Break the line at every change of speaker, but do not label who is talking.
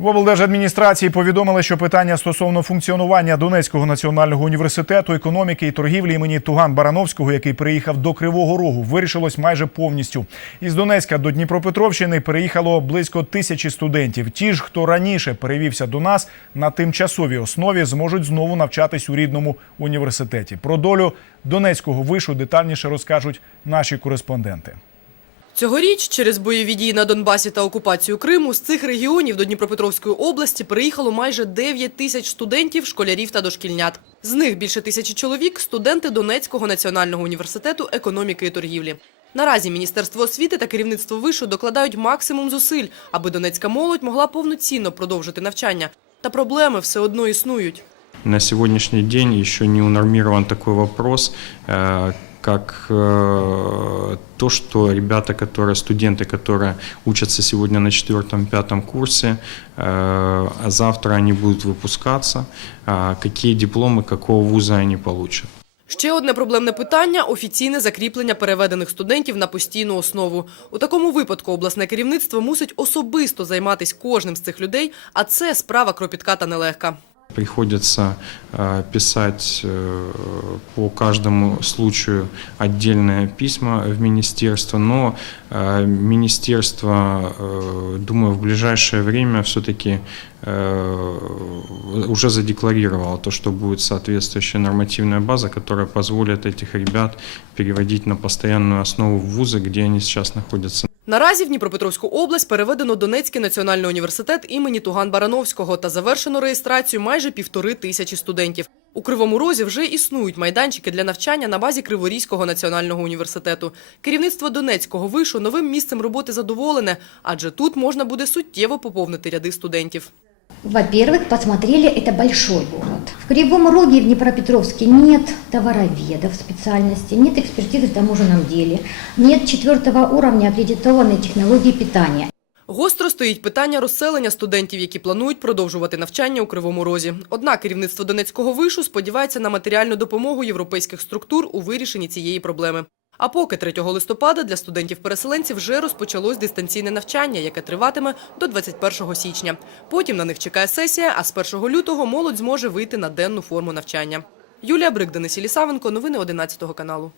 В облдержадміністрації повідомили, що питання стосовно функціонування Донецького національного університету економіки і торгівлі імені Туган Барановського, який приїхав до Кривого Рогу, вирішилось майже повністю. Із Донецька до Дніпропетровщини переїхало близько тисячі студентів. Ті ж, хто раніше перевівся до нас на тимчасовій основі, зможуть знову навчатись у рідному університеті. Про долю Донецького вишу детальніше розкажуть наші кореспонденти.
Цьогоріч через бойові дії на Донбасі та окупацію Криму з цих регіонів до Дніпропетровської області приїхало майже 9 тисяч студентів, школярів та дошкільнят. З них більше тисячі чоловік – студенти Донецького національного університету економіки і торгівлі. Наразі Міністерство освіти та керівництво вишу докладають максимум зусиль, аби донецька молодь могла повноцінно продовжити навчання. Та проблеми все одно існують.
На сегодняшний день еще не унормирован такой вопрос, э, как э, то, что ребята, которые, студенты, которые учатся сегодня на четвертом-пятом курсе, э, а завтра они будут выпускаться, а какие дипломы какого вуза они получат.
Ще одне проблемне питання – офіційне закріплення переведених студентів на постійну основу. У такому випадку обласне керівництво мусить особисто займатися кожним з цих людей, а це справа кропітка та нелегка.
Приходится э, писать э, по каждому случаю отдельные письма в министерство, но э, министерство, думаю, в ближайшее время все-таки уже задекларировало то, что будет соответствующая нормативная база, которая позволит этих ребят переводить на постоянную основу в вузы, где они сейчас находятся.
Наразі в Дніпропетровську область переведено Донецький національний університет імені Туган Барановського та завершено реєстрацію майже півтори тисячі студентів. У Кривому Розі вже існують майданчики для навчання на базі Криворізького національного університету. Керівництво Донецького вишу новим місцем роботи задоволене, адже тут можна буде суттєво поповнити ряди студентів.
Во-первых, посмотрели, это большой город. Кривом Роге в Днепропетровске нет товароведов специальности, нет экспертизы в таможенном деле, нет четвертого уровня аккредитованной технологии питания.
Гостро стоїть питання розселення студентів, які планують продовжувати навчання у Кривому Розі. Однак керівництво Донецького вишу сподівається на матеріальну допомогу європейських структур у вирішенні цієї проблеми. А поки 3 листопада для студентів-переселенців вже розпочалось дистанційне навчання, яке триватиме до 21 січня. Потім на них чекає сесія, а з 1 лютого молодь зможе вийти на денну форму навчання. Юлія Брик, Денис Єлісавенко, новини 11 каналу.